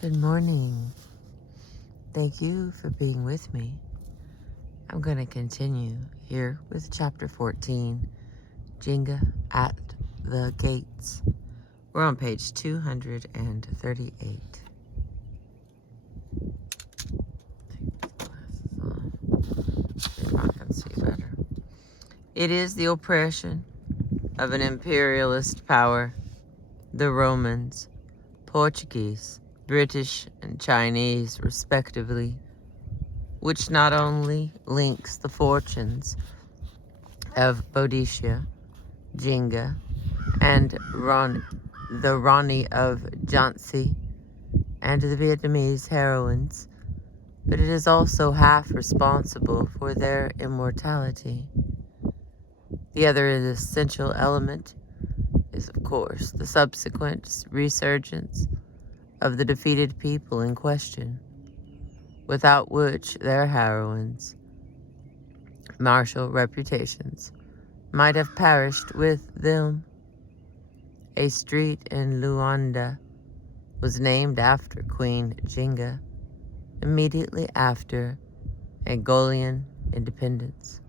Good morning. Thank you for being with me. I'm going to continue here with chapter 14, JINGA at the Gates. We're on page 238. Take these glasses off so I can see better. It is the oppression of an imperialist power, the Romans, Portuguese, British, and Chinese, respectively, which not only links the fortunes of Boadicea, JINGA, and the Rani of Jhansi, and the Vietnamese heroines, but it is also half responsible for their immortality. The other essential element is, of course, the subsequent resurgence of the defeated people in question, without which their heroines' martial reputations might have perished with them. A street in Luanda was named after Queen JINGA, immediately after Angolan independence.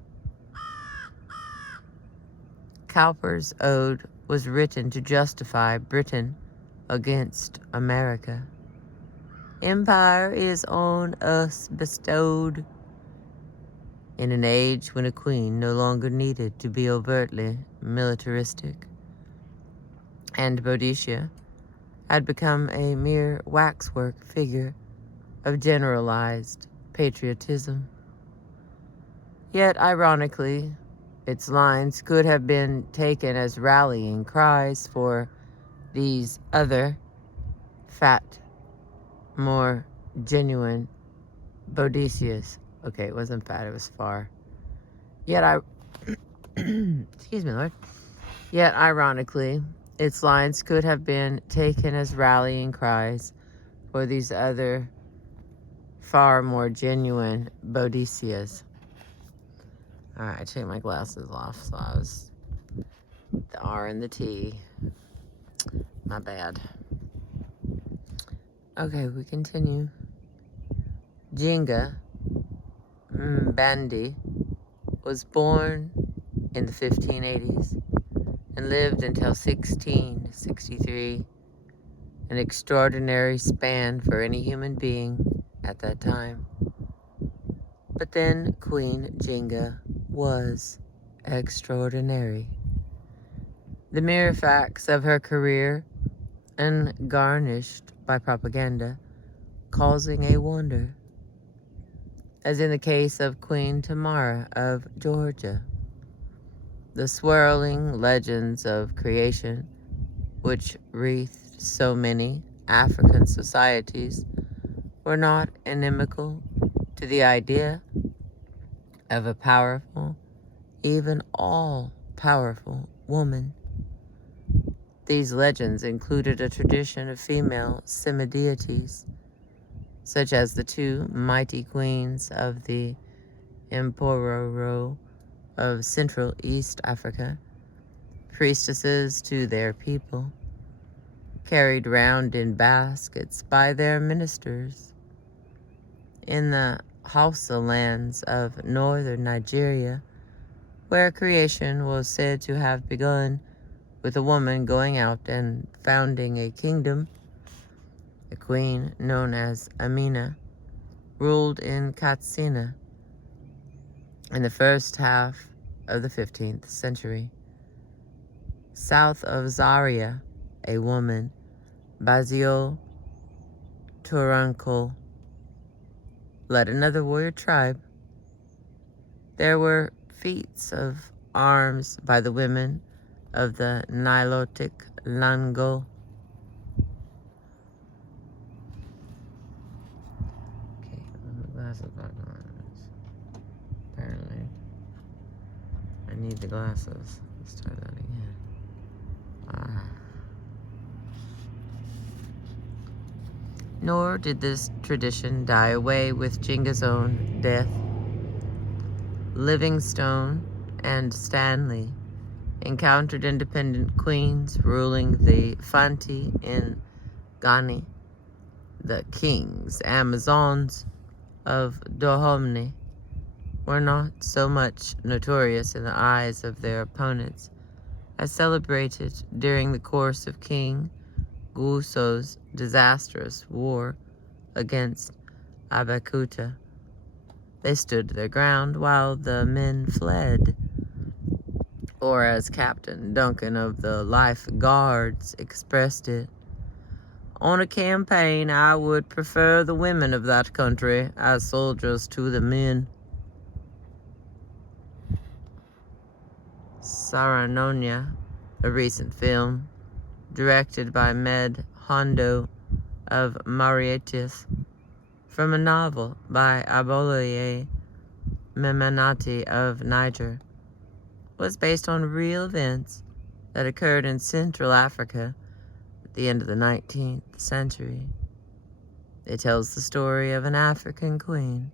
Cowper's ode was written to justify Britain against America. Empire is on us bestowed. In an age when a queen no longer needed to be overtly militaristic, and Boadicea had become a mere waxwork figure of generalized patriotism. Yet, ironically, its lines could have been taken as rallying cries for these other, fat, more genuine Boadiceas. Okay, it wasn't fat, it was far. Yet excuse me, Lord. Yet, ironically, its lines could have been taken as rallying cries for these other, far more genuine Boadiceas. Alright, I took my glasses off, so I was the R and the T. My bad. Okay, we continue. JINGA Bandi was born in the 1580s and lived until 1663, an extraordinary span for any human being at that time. But then Queen JINGA was extraordinary. The mere facts of her career, ungarnished by propaganda, causing a wonder, as in the case of Queen Tamara of Georgia. The swirling legends of creation, which wreathed so many African societies, were not inimical to the idea of a powerful, even all-powerful woman. These legends included a tradition of female semi-deities, such as the two mighty queens of the Empororo of Central East Africa, priestesses to their people, carried round in baskets by their ministers. In the Hausa lands of northern Nigeria, where creation was said to have begun with a woman going out and founding a kingdom, a queen known as Amina ruled in Katsina in the first half of the 15th century. South of Zaria, a woman, Bazio Turanko, led another warrior tribe. There were feats of arms by the women of the Nilotic Lango. Okay, the glasses back on. Apparently, I need the glasses. Let's try that again. Nor did this tradition die away with JINGA's own death. Livingstone and Stanley encountered independent queens ruling the Fanti in Ghani, The kings, Amazons of Dahomey were not so much notorious in the eyes of their opponents as celebrated during the course of King Guso's disastrous war against Abeokuta. They stood their ground while the men fled, or as Captain Duncan of the Life Guards expressed it, "On a campaign, I would prefer the women of that country as soldiers to the men." Saranonia, a recent film directed by Med Hondo of Mauritius, from a novel by Abolaye Memanati of Niger, was based on real events that occurred in Central Africa at the end of the 19th century. It tells the story of an African queen,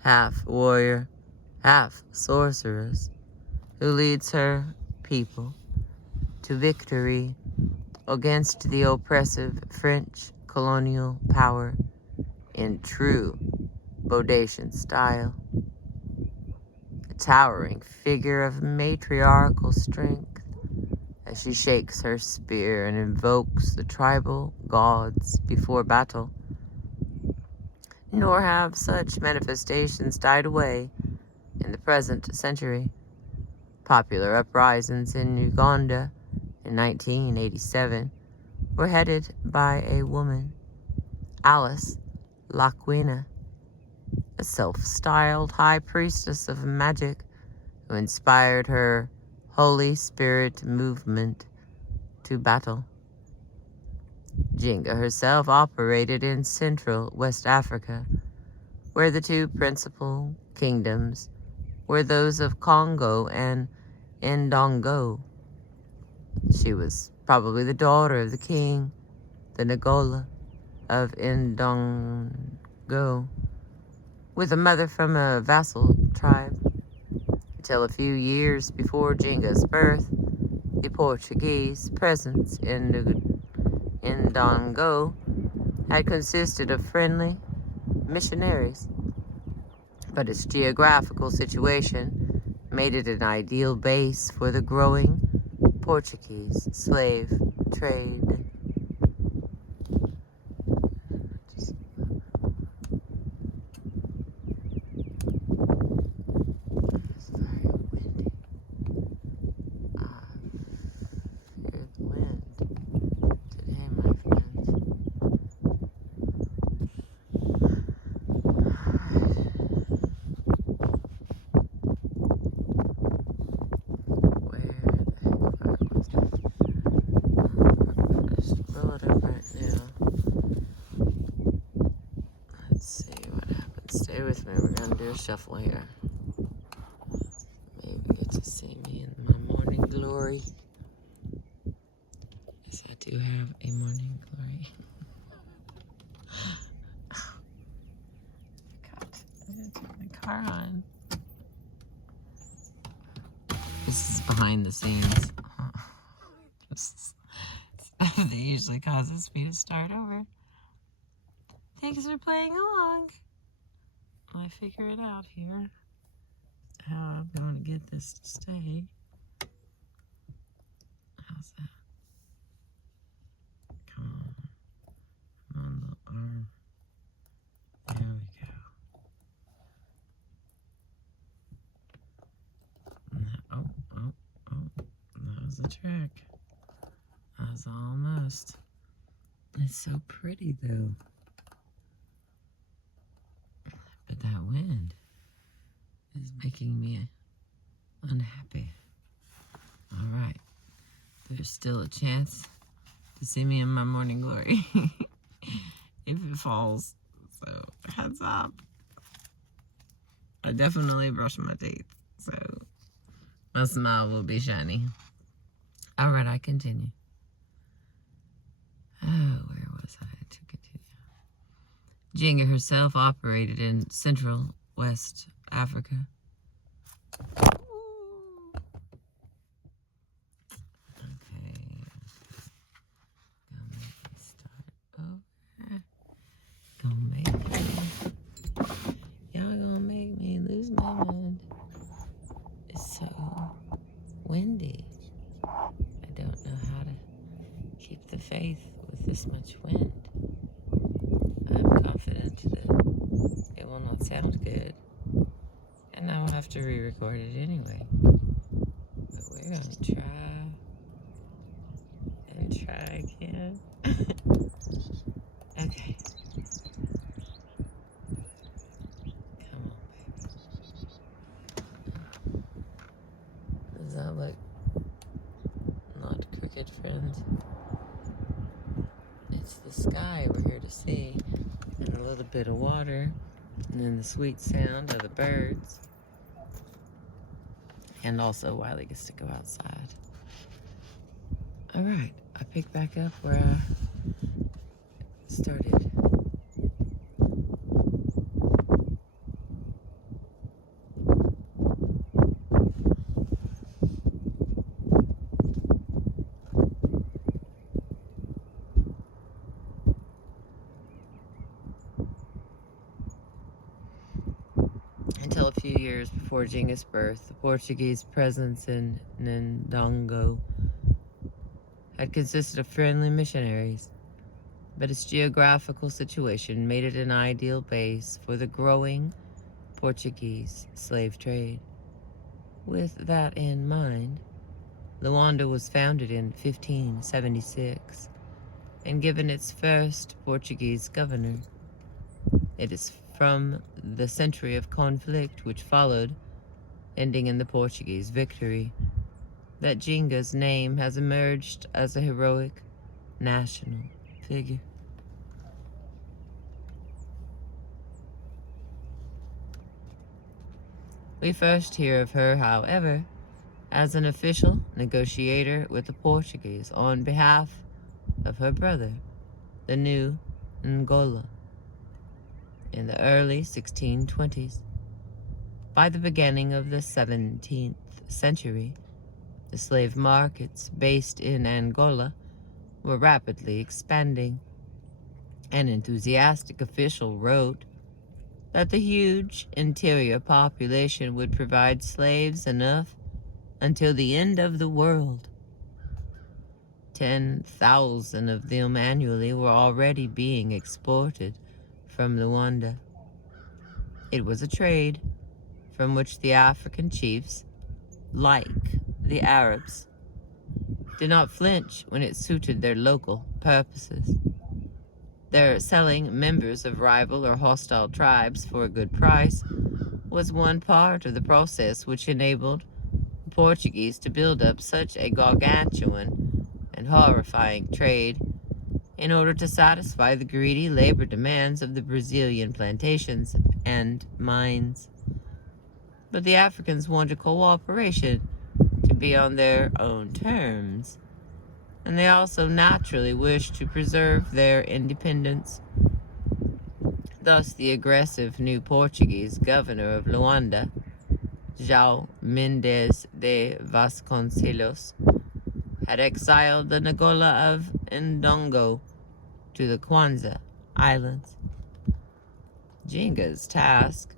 half warrior, half sorceress, who leads her people to victory against the oppressive French colonial power in true Bodatian style. A towering figure of matriarchal strength as she shakes her spear and invokes the tribal gods before battle. Nor have such manifestations died away in the present century. Popular uprisings in Uganda in 1987 were headed by a woman, Alice Lakwena, a self-styled high priestess of magic who inspired her Holy Spirit movement to battle. JINGA herself operated in Central West Africa, where the two principal kingdoms were those of Congo and Ndongo. She was probably the daughter of the king, the Ngola of Ndongo, with a mother from a vassal tribe. Until a few years before JINGA's birth, the Portuguese presence in Ndongo had consisted of friendly missionaries, but its geographical situation made it an ideal base for the growing Portuguese slave trade. It's very windy. I fear the wind today, my friends. Where the heck was I? Just roll it up right now. Let's see what happens. Stay with me. We're going to do a shuffle here. Maybe get to see me in my morning glory. Yes, I do have a morning glory. God, I didn't turn the car on. This is behind the scenes. That usually causes me to start over. Thanks for playing along. I figure it out here. How I'm going to get this to stay. How's that? Come on the arm. There we go. Oh. That was the trick. That was almost. It's so pretty though. But that wind is making me unhappy. Alright. There's still a chance to see me in my morning glory. If it falls. So, heads up. I definitely brush my teeth. So, my smile will be shiny. Alright, I continue. Oh, where was I to continue? JINGA herself operated in Central West Africa. Okay. Now maybe start over. faith with this much wind. I'm confident that it will not sound good, and I will have to re-record it anyway. But we're going to try and try again. Okay. Come on, baby. Does that look not crooked, friends? It's the sky we're here to see, and a little bit of water, and then the sweet sound of the birds, and also Wiley gets to go outside. All right, I pick back up where I started. Until a few years before Jinga's birth, the Portuguese presence in Ndongo had consisted of friendly missionaries, but its geographical situation made it an ideal base for the growing Portuguese slave trade. With that in mind, Luanda was founded in 1576 and given its first Portuguese governor. It is from the century of conflict which followed, ending in the Portuguese victory, that Jinga's name has emerged as a heroic national figure. We first hear of her, however, as an official negotiator with the Portuguese on behalf of her brother, the new Angola, in the early 1620s. By the beginning of the 17th century, the slave markets based in Angola were rapidly expanding. An enthusiastic official wrote that the huge interior population would provide slaves enough until the end of the world. 10,000 of them annually were already being exported from Luanda. It was a trade from which the African chiefs, like the Arabs, did not flinch when it suited their local purposes. Their selling members of rival or hostile tribes for a good price was one part of the process which enabled the Portuguese to build up such a gargantuan and horrifying trade in order to satisfy the greedy labor demands of the Brazilian plantations and mines. But the Africans wanted cooperation to be on their own terms, and they also naturally wished to preserve their independence. Thus, the aggressive new Portuguese governor of Luanda, João Mendes de Vasconcelos, had exiled the Nagola of Ndongo to the Kwanza Islands. Jinga's task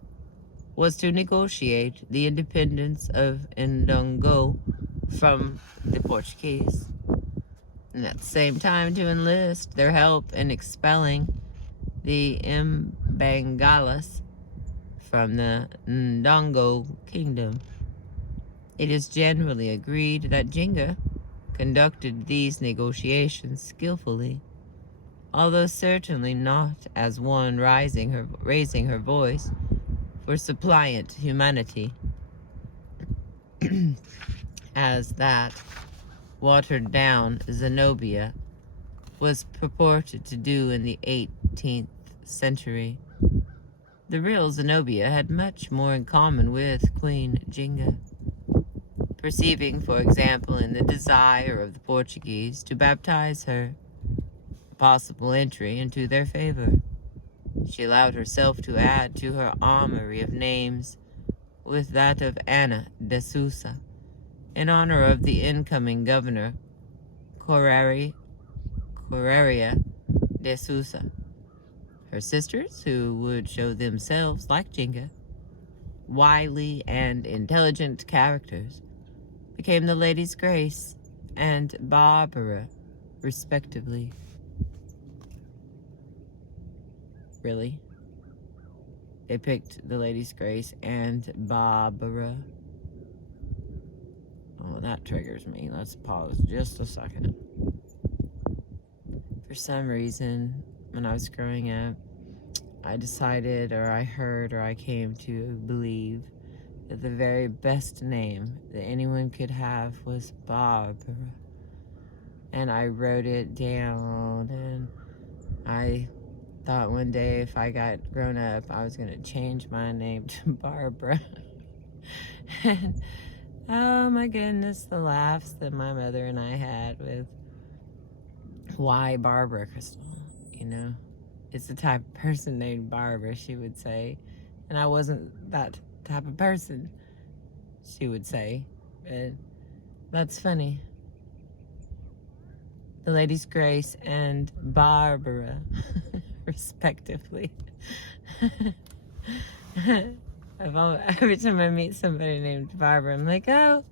was to negotiate the independence of Ndongo from the Portuguese, and at the same time to enlist their help in expelling the Mbangalas from the Ndongo kingdom. It is generally agreed that Jinga conducted these negotiations skillfully, although certainly not as one raising her voice for suppliant humanity, as that watered-down Zenobia was purported to do in the 18th century. The real Zenobia had much more in common with Queen Jinga. Perceiving, for example, in the desire of the Portuguese to baptize her, a possible entry into their favor, she allowed herself to add to her armory of names with that of Ana de Sousa, in honor of the incoming governor, Correria de Sousa. Her sisters, who would show themselves, like Jinga, wily and intelligent characters, became the Ladies Grace and Barbara, respectively. Really? They picked the Lady's Grace and Barbara. Oh, that triggers me. Let's pause just a second. For some reason, when I was growing up, I decided, or I heard, or I came to believe that the very best name that anyone could have was Barbara. And I wrote it down, and I thought one day if I got grown up, I was going to change my name to Barbara. And, oh my goodness, the laughs that my mother and I had with, why Barbara, Crystal? You know, it's the type of person named Barbara, she would say. And I wasn't that type of person, she would say. But that's funny. The Lady's Grace and Barbara, respectively. Every time I meet somebody named Barbara, I'm like, oh,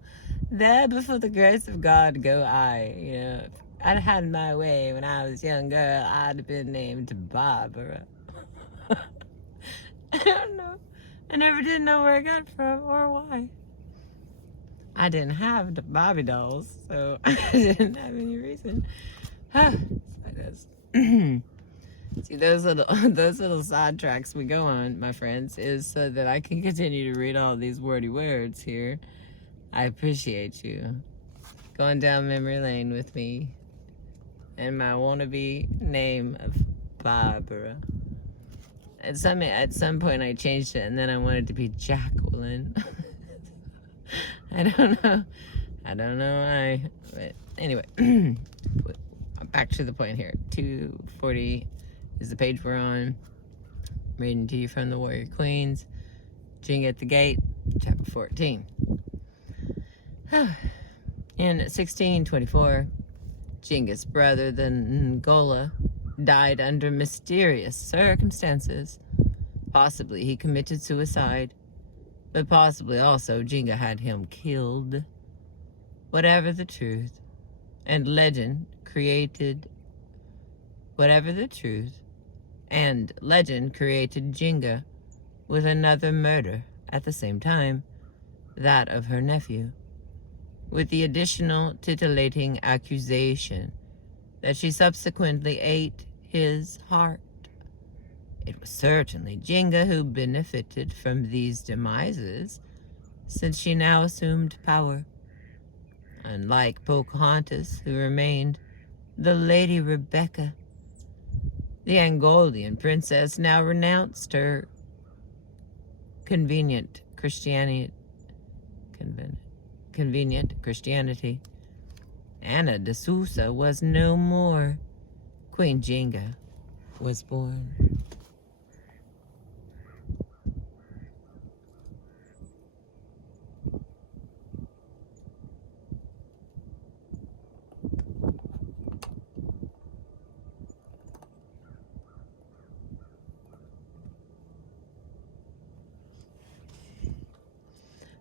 there before the grace of God go I. You know, if I'd had my way when I was a young girl, I'd have been named Barbara. I don't know. I never did know where I got it from or why. I didn't have the Barbie dolls, so I didn't have any reason. See, those little sidetracks we go on, my friends, is so that I can continue to read all these wordy words here. I appreciate you going down memory lane with me and my wannabe name of Barbara. At some point I changed it, and then I wanted to be Jacqueline. I don't know why, but anyway. Back to the point here. 240 is the page we're on. Reading to you from the Warrior Queens. Jinga at the Gate, chapter 14. In 1624, Jinga's brother, the Ngola, died under mysterious circumstances. Possibly he committed suicide, but possibly also Jinga had him killed. Whatever the truth, and legend created Jinga with another murder at the same time, that of her nephew, with the additional titillating accusation that she subsequently ate his heart. It was certainly Jinga who benefited from these demises, since she now assumed power. Unlike Pocahontas, who remained the Lady Rebecca, the Angolian princess now renounced her convenient Christianity. Anna de Sousa was no more. Queen Jinga was born.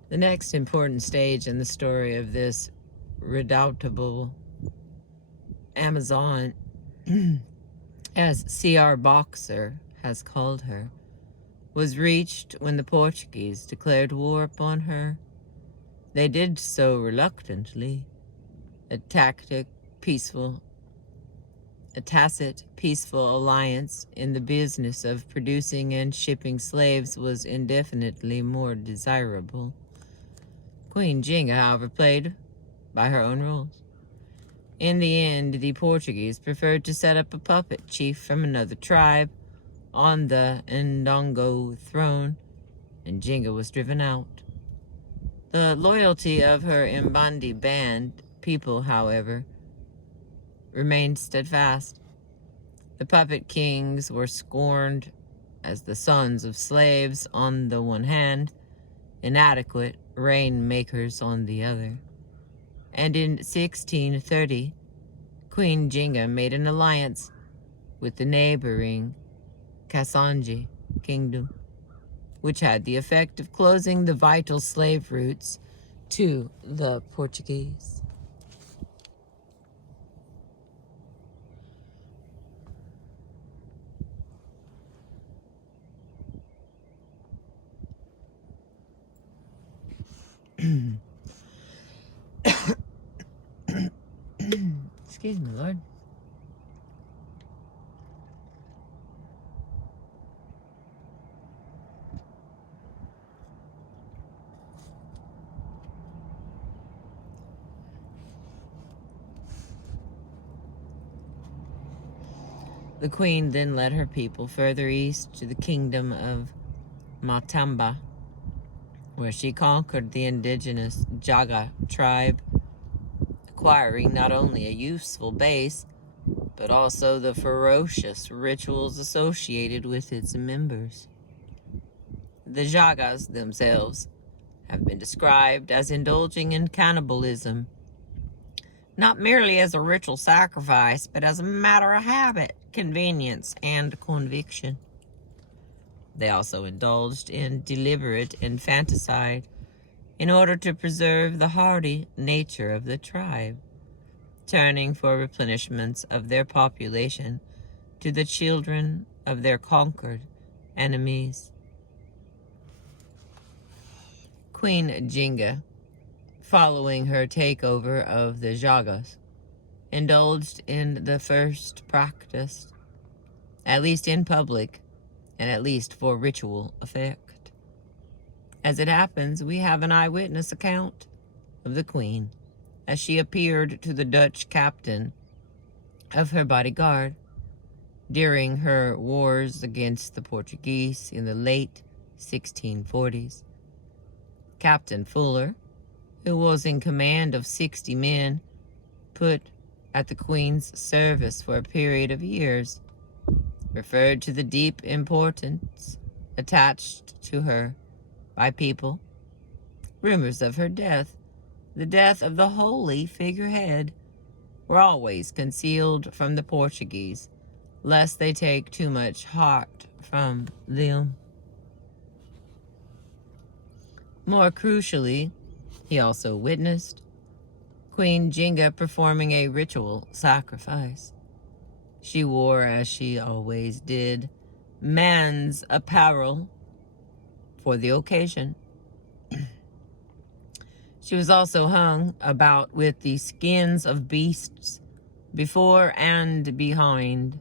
The next important stage in the story of this redoubtable Amazon, as C.R. Boxer has called her, was reached when the Portuguese declared war upon her. They did so reluctantly. A tacit, peaceful alliance in the business of producing and shipping slaves was indefinitely more desirable. Queen Jinga, however, played by her own rules. In the end, the Portuguese preferred to set up a puppet chief from another tribe on the Ndongo throne, and Jinga was driven out. The loyalty of her Mbandi band people, however, remained steadfast. The puppet kings were scorned as the sons of slaves on the one hand, inadequate rainmakers on the other. And in 1630, Queen Jinga made an alliance with the neighboring Kasanje kingdom, which had the effect of closing the vital slave routes to the Portuguese. Excuse me, Lord. The queen then led her people further east to the kingdom of Matamba, where she conquered the indigenous JINGA tribe, acquiring not only a useful base, but also the ferocious rituals associated with its members. The JINGAs themselves have been described as indulging in cannibalism, not merely as a ritual sacrifice, but as a matter of habit, convenience, and conviction. They also indulged in deliberate infanticide in order to preserve the hardy nature of the tribe, turning for replenishments of their population to the children of their conquered enemies. Queen JINGA, following her takeover of the JINGAs, indulged in the first practice, at least in public, and at least for ritual effect. As it happens, we have an eyewitness account of the queen as she appeared to the Dutch captain of her bodyguard during her wars against the Portuguese in the late 1640s. Captain Fuller, who was in command of 60 men, put at the Queen's service for a period of years, referred to the deep importance attached to her by people. Rumors of her death, the death of the holy figurehead, were always concealed from the Portuguese, lest they take too much heart from them. More crucially, he also witnessed Queen JINGA performing a ritual sacrifice. She wore, as she always did, man's apparel for the occasion. She was also hung about with the skins of beasts before and behind,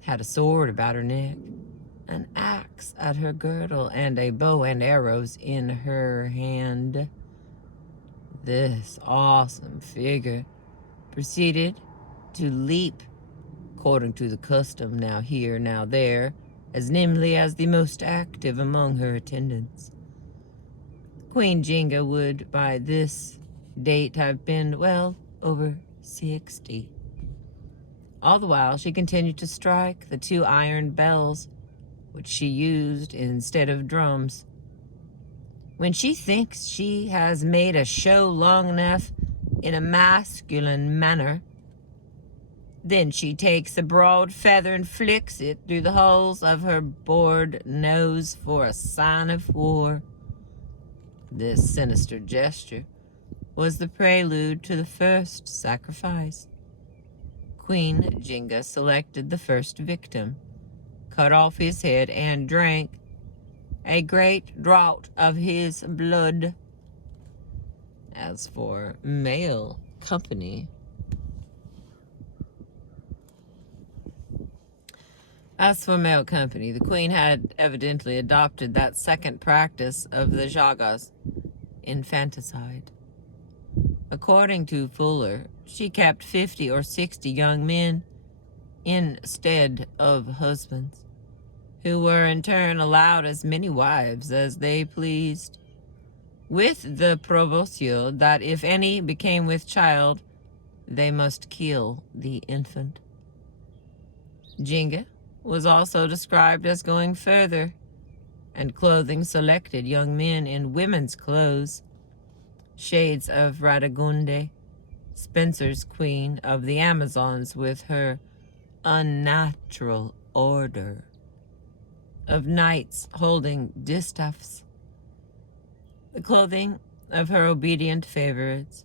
had a sword about her neck, an axe at her girdle, and a bow and arrows in her hand. This awesome figure proceeded to leap, according to the custom, now here, now there, as nimbly as the most active among her attendants. Queen JINGA would by this date have been well over 60. All the while she continued to strike the 2 iron bells which she used instead of drums. When she thinks she has made a show long enough in a masculine manner, then she takes a broad feather and flicks it through the holes of her bored nose for a sign of war. This sinister gesture was the prelude to the first sacrifice. Queen JINGA selected the first victim, cut off his head, and drank a great draught of his blood. As for male company, the queen had evidently adopted that second practice of the JINGAs, infanticide. According to Fuller, she kept 50 or 60 young men instead of husbands, who were in turn allowed as many wives as they pleased, with the proviso that if any became with child, they must kill the infant. JINGA was also described as going further and clothing selected young men in women's clothes, shades of Radegunde, Spenser's queen of the Amazons, with her unnatural order of knights holding distaffs, the clothing of her obedient favorites,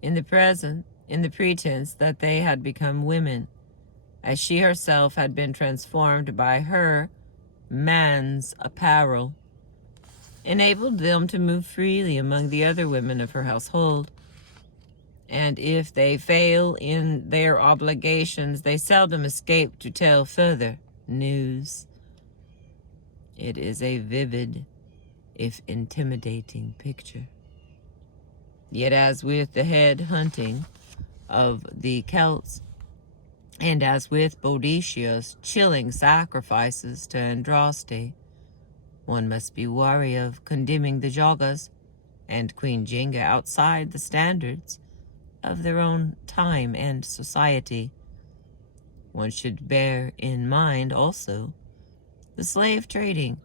in the pretense that they had become women, as she herself had been transformed by her man's apparel. enabled them to move freely among the other women of her household. And if they fail in their obligations, they seldom escape to tell further news. It is a vivid, if intimidating, picture. Yet as with the head hunting of the Celts, and as with Boadicia's chilling sacrifices to Andraste, one must be wary of condemning the Jogas and Queen Jinga outside the standards of their own time and society. One should bear in mind also the slave trading,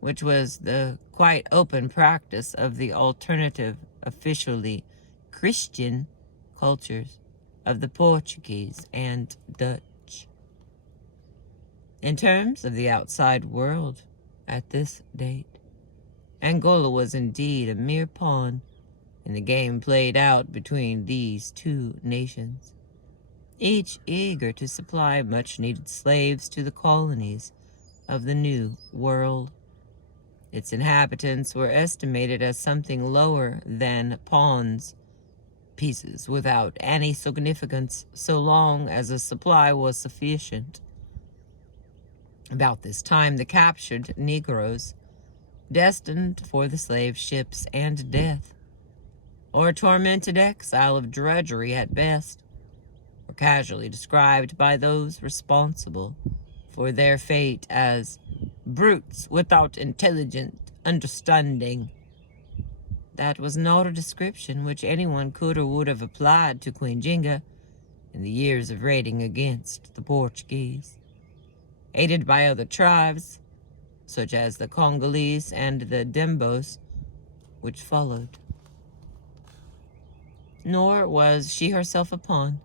which was the quite open practice of the alternative, officially Christian cultures of the Portuguese and Dutch. In terms of the outside world at this date, Angola was indeed a mere pawn in the game played out between these two nations, each eager to supply much-needed slaves to the colonies of the New World. Its inhabitants were estimated as something lower than pawns, pieces without any significance so long as a supply was sufficient. About this time, the captured Negroes, destined for the slave ships and death, or tormented exile of drudgery at best, were casually described by those responsible for their fate as brutes without intelligent understanding. That was not a description which anyone could or would have applied to Queen Jinga in the years of raiding against the Portuguese, aided by other tribes, such as the Congolese and the Dembos, which followed. Nor was she herself a pawn.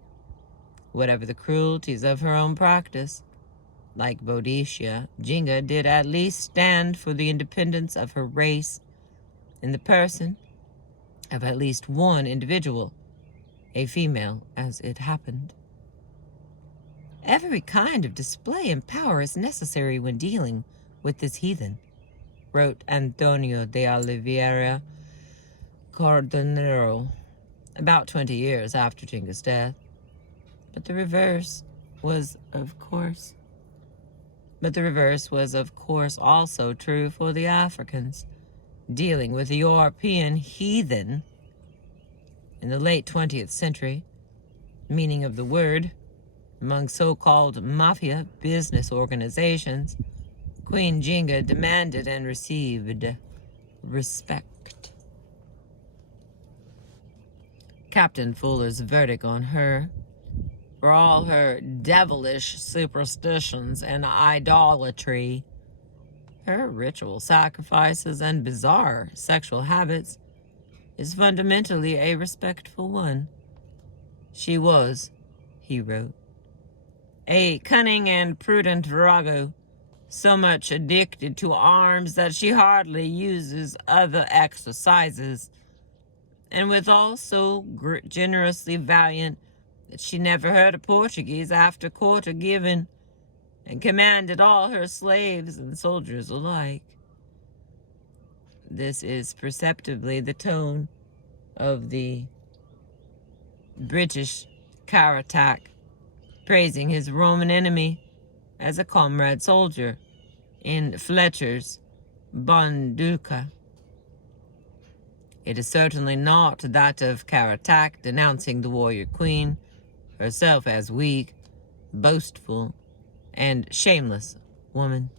Whatever the cruelties of her own practice, like Boadicea, Jinga did at least stand for the independence of her race in the person of at least one individual, a female as it happened. Every kind of display and power is necessary when dealing with this heathen, wrote Antonio de Oliveira Cardenero about 20 years after Jinga's death. But the reverse was, of course, also true for the Africans dealing with the European heathen. In the late 20th century, meaning of the word, among so-called mafia business organizations, Queen Jinga demanded and received respect. Captain Fuller's verdict on her, for all her devilish superstitions and idolatry, her ritual sacrifices and bizarre sexual habits, is fundamentally a respectful one. She was, he wrote, a cunning and prudent virago, so much addicted to arms that she hardly uses other exercises, and withal so generously valiant that she never heard a Portuguese after quarter given, and commanded all her slaves and soldiers alike. This is perceptibly the tone of the British Karatak, praising his Roman enemy as a comrade soldier in Fletcher's Bonduca. It is certainly not that of Karatak denouncing the warrior queen, herself as weak, boastful, and shameless woman.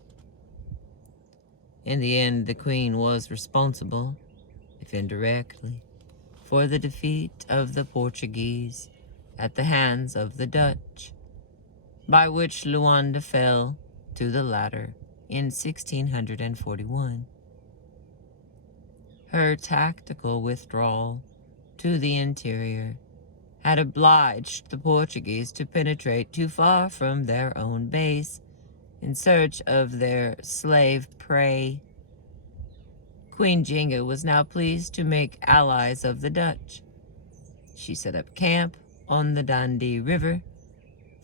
In the end, the queen was responsible, if indirectly, for the defeat of the Portuguese at the hands of the Dutch, by which Luanda fell to the latter in 1641. Her tactical withdrawal to the interior had obliged the Portuguese to penetrate too far from their own base in search of their slave prey. Queen Jinga was now pleased to make allies of the Dutch. She set up camp on the Dundee River.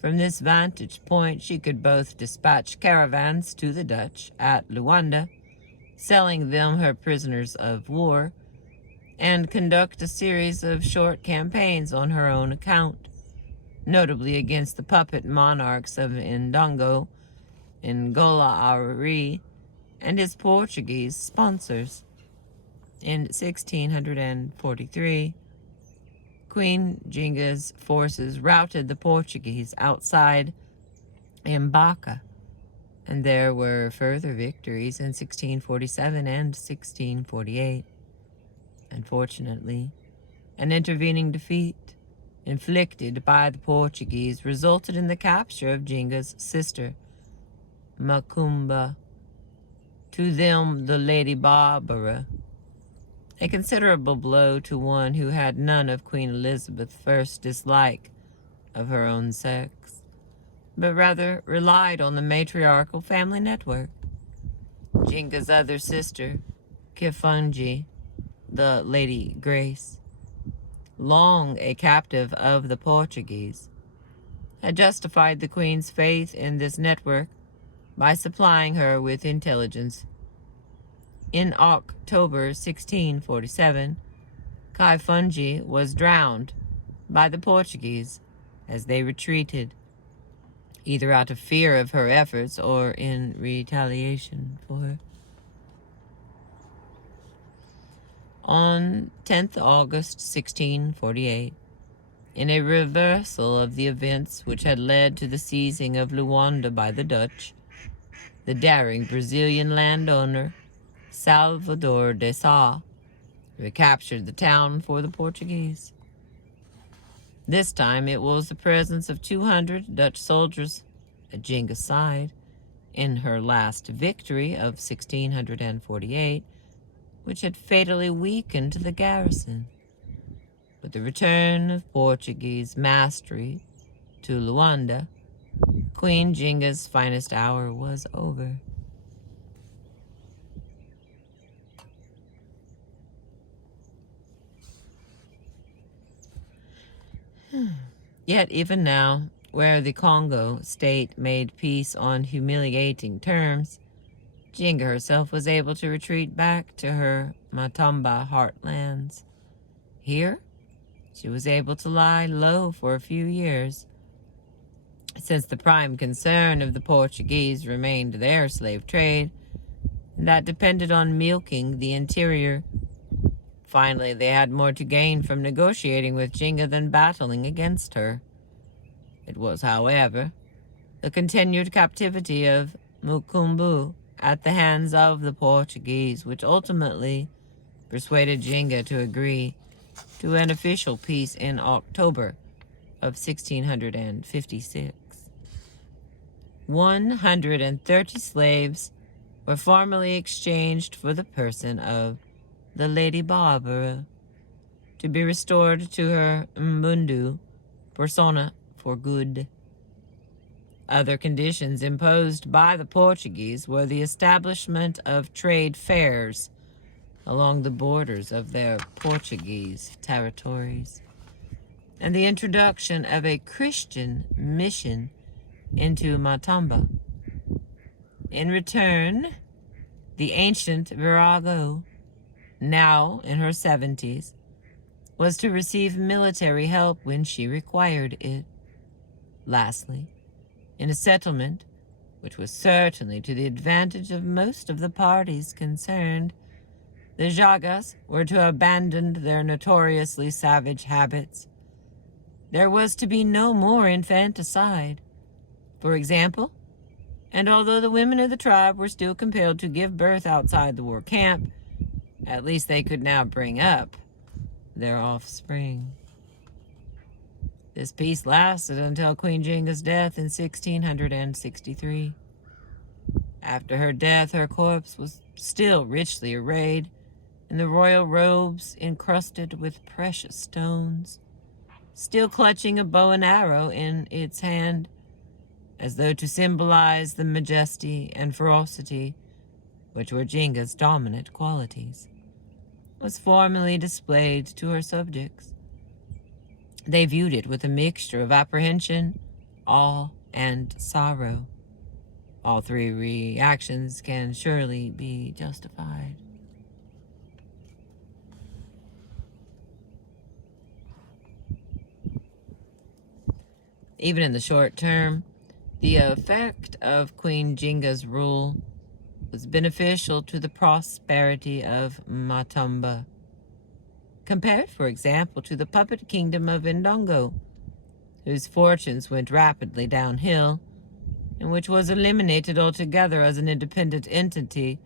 From this vantage point, she could both dispatch caravans to the Dutch at Luanda selling them her prisoners of war, and conduct a series of short campaigns on her own account, notably against the puppet monarchs of Ndongo, Ngola Ari, and his Portuguese sponsors. In 1643, Queen Jinga's forces routed the Portuguese outside Mbaca, and there were further victories in 1647 and 1648. Unfortunately, an intervening defeat inflicted by the Portuguese resulted in the capture of Jinga's sister, Macumba, to them the Lady Barbara, a considerable blow to one who had none of Queen Elizabeth's first dislike of her own sex, but rather relied on the matriarchal family network. Jinga's other sister, Kifungi, the Lady Grace, long a captive of the Portuguese, had justified the Queen's faith in this network by supplying her with intelligence. In October 1647, Kifungi was drowned by the Portuguese as they retreated, either out of fear of her efforts or in retaliation for her. On 10th August 1648, in a reversal of the events which had led to the seizing of Luanda by the Dutch, the daring Brazilian landowner Salvador de Sá recaptured the town for the Portuguese. This time it was the presence of 200 Dutch soldiers at Jinga's side in her last victory of 1648, which had fatally weakened the garrison. With the return of Portuguese mastery to Luanda, Queen Jinga's finest hour was over. Yet even now, where the Congo state made peace on humiliating terms, Jinga herself was able to retreat back to her Matamba heartlands. Here, she was able to lie low for a few years, since the prime concern of the Portuguese remained their slave trade, and that depended on milking the interior. Finally, they had more to gain from negotiating with Jinga than battling against her. It was, however, the continued captivity of Mukumbu at the hands of the Portuguese which ultimately persuaded Jinga to agree to an official peace in October of 1656. 130 slaves were formally exchanged for the person of the Lady Barbara, to be restored to her mbundu persona for good. Other conditions imposed by the Portuguese were the establishment of trade fairs along the borders of their Portuguese territories, and the introduction of a Christian mission into Matamba. In return, the ancient virago, now in her 70s, was to receive military help when she required it. Lastly, in a settlement which was certainly to the advantage of most of the parties concerned, the Jagas were to abandon their notoriously savage habits. There was to be no more infanticide, for example, and although the women of the tribe were still compelled to give birth outside the war camp, at least they could now bring up their offspring. This peace lasted until Queen Jinga's death in 1663. After her death, her corpse was still richly arrayed in the royal robes encrusted with precious stones, still clutching a bow and arrow in its hand, as though to symbolize the majesty and ferocity which were Jinga's dominant qualities, was formally displayed to her subjects. They viewed it with a mixture of apprehension, awe, and sorrow. All three reactions can surely be justified. Even in the short term, the effect of Queen Jinga's rule was beneficial to the prosperity of Matamba, compared, for example, to the puppet kingdom of Ndongo, whose fortunes went rapidly downhill, and which was eliminated altogether as an independent entity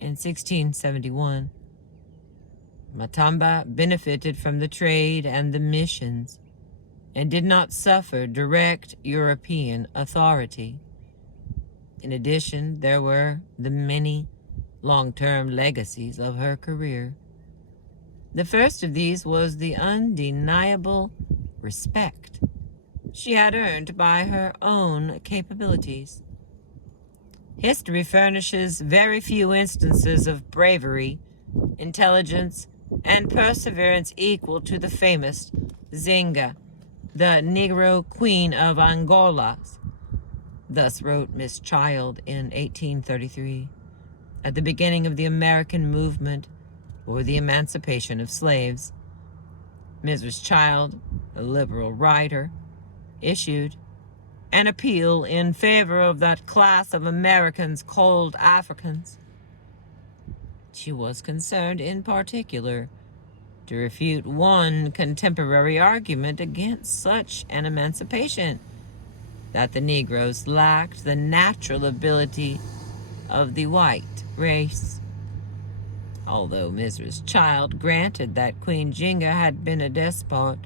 in 1671. Matamba benefited from the trade and the missions, and did not suffer direct European authority. In addition, there were the many long-term legacies of her career. The first of these was the undeniable respect she had earned by her own capabilities. History furnishes very few instances of bravery, intelligence, and perseverance equal to the famous JINGA, the Negro Queen of Angola. Thus wrote Miss Child in 1833, at the beginning of the American movement for the emancipation of slaves. Mrs. Child, a liberal writer, issued an appeal in favor of that class of Americans called Africans. She was concerned in particular to refute one contemporary argument against such an emancipation, that the Negroes lacked the natural ability of the white race. Although Mrs. Child granted that Queen Jinga had been a despot,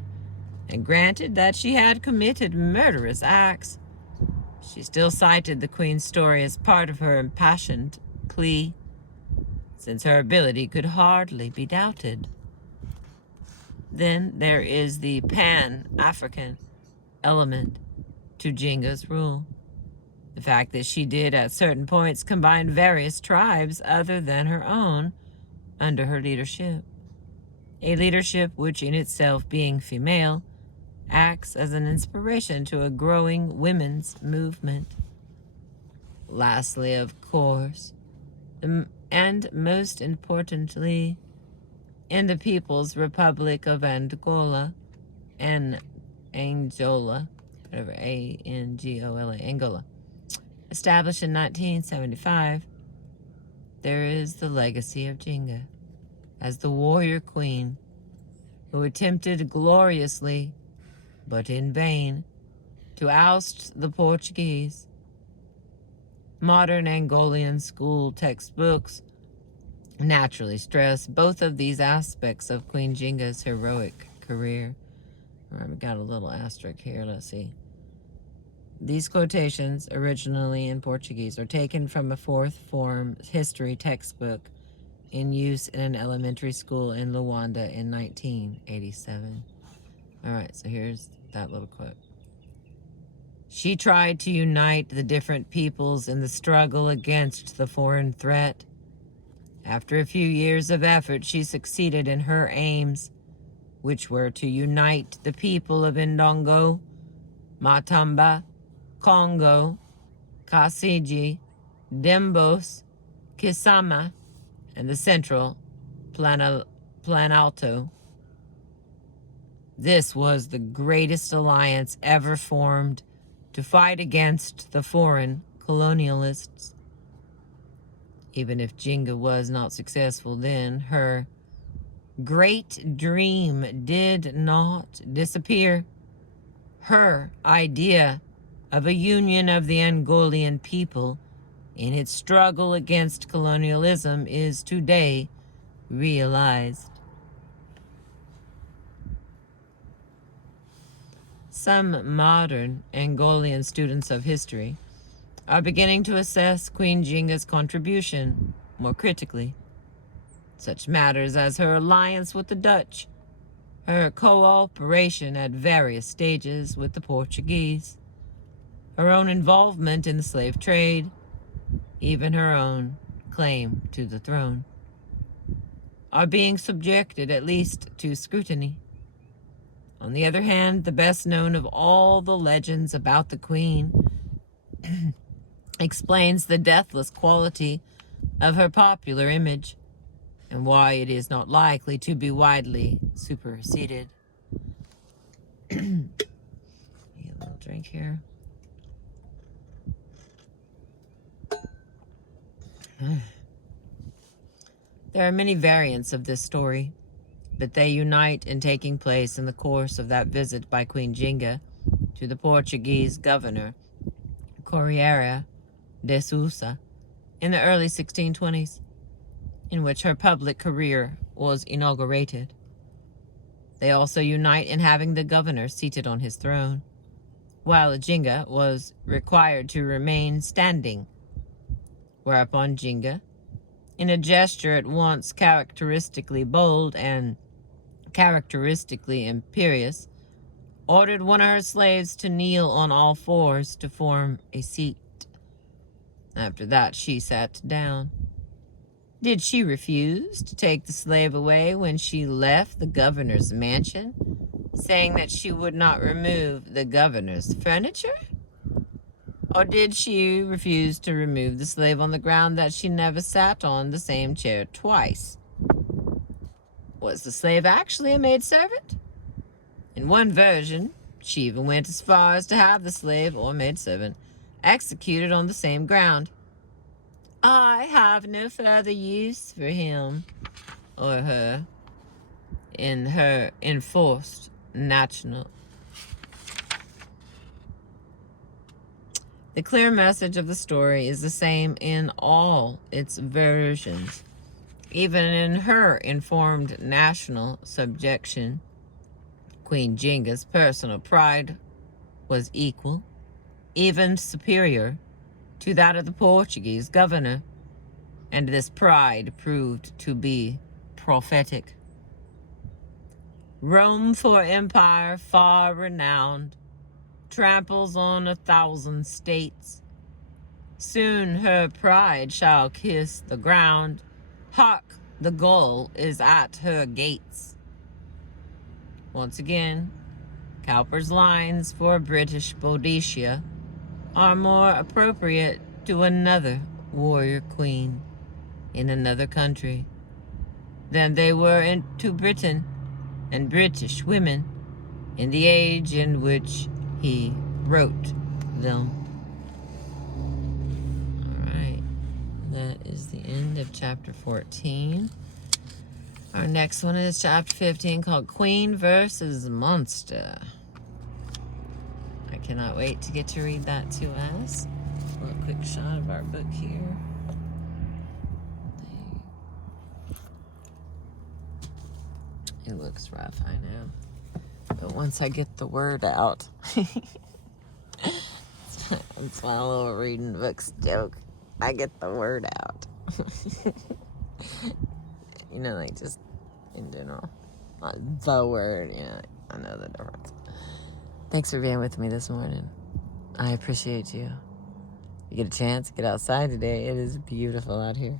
and granted that she had committed murderous acts, she still cited the Queen's story as part of her impassioned plea, since her ability could hardly be doubted. Then there is the Pan-African element to Jinga's rule. The fact that she did at certain points combine various tribes other than her own under her leadership. A leadership which in itself, being female, acts as an inspiration to a growing women's movement. Lastly, of course, and most importantly, in the People's Republic of Angola, Angola, whatever, Angola, Angola, established in 1975, there is the legacy of Jinga as the warrior queen who attempted gloriously, but in vain, to oust the Portuguese. Modern Angolan school textbooks naturally stress both of these aspects of Queen Jinga's heroic career. All right, we got a little asterisk here. Let's see. These quotations, originally in Portuguese, are taken from a fourth form history textbook in use in an elementary school in Luanda in 1987. All right, so here's that little quote. She tried to unite the different peoples in the struggle against the foreign threat. After a few years of effort, she succeeded in her aims, which were to unite the people of Ndongo, Matamba, Congo, Kasiji, Dembos, Kisama, and the Central Planalto. This was the greatest alliance ever formed to fight against the foreign colonialists. Even if Jinga was not successful then, her great dream did not disappear. Her idea of a union of the Angolan people in its struggle against colonialism is today realized. Some modern Angolan students of history are beginning to assess Queen Jinga's contribution more critically. Such matters as her alliance with the Dutch, her cooperation at various stages with the Portuguese, her own involvement in the slave trade, even her own claim to the throne, are being subjected at least to scrutiny. On the other hand, the best known of all the legends about the Queen explains the deathless quality of her popular image and why it is not likely to be widely superseded. Get a little drink here. There are many variants of this story, but they unite in taking place in the course of that visit by Queen Jinga to the Portuguese governor, Correia de Sousa, in the early 1620s, in which her public career was inaugurated. They also unite in having the governor seated on his throne, while Jinga was required to remain standing, whereupon Jinga, in a gesture at once characteristically bold and characteristically imperious, ordered one of her slaves to kneel on all fours to form a seat. After that, she sat down. Did she refuse to take the slave away when she left the governor's mansion, saying that she would not remove the governor's furniture? Or did she refuse to remove the slave on the ground that she never sat on the same chair twice? Was the slave actually a maidservant? In one version, she even went as far as to have the slave or maidservant executed on the same ground. I have no further use for him or her in her enforced national. The clear message of the story is the same in all its versions. Even in her informed national subjection, Queen Jinga's personal pride was equal, even superior, to that of the Portuguese governor, and this pride proved to be prophetic. Rome for empire far renowned, tramples on 1,000 states. Soon her pride shall kiss the ground. Hark, the goal is at her gates. Once again, Cowper's lines for British Boadicea are more appropriate to another warrior queen in another country than they were to Britain and British women in the age in which he wrote them. All right, that is the end of chapter 14. Our next one is chapter 15, called Queen versus Monster. I cannot wait to get to read that to us. A quick shot of our book here. It looks rough, I know. But once I get the word out, it's my little reading books joke. I get the word out. You know, like just in general. Not the word, you know, I know the difference. Thanks for being with me this morning. I appreciate you. You get a chance, get outside today. It is beautiful out here.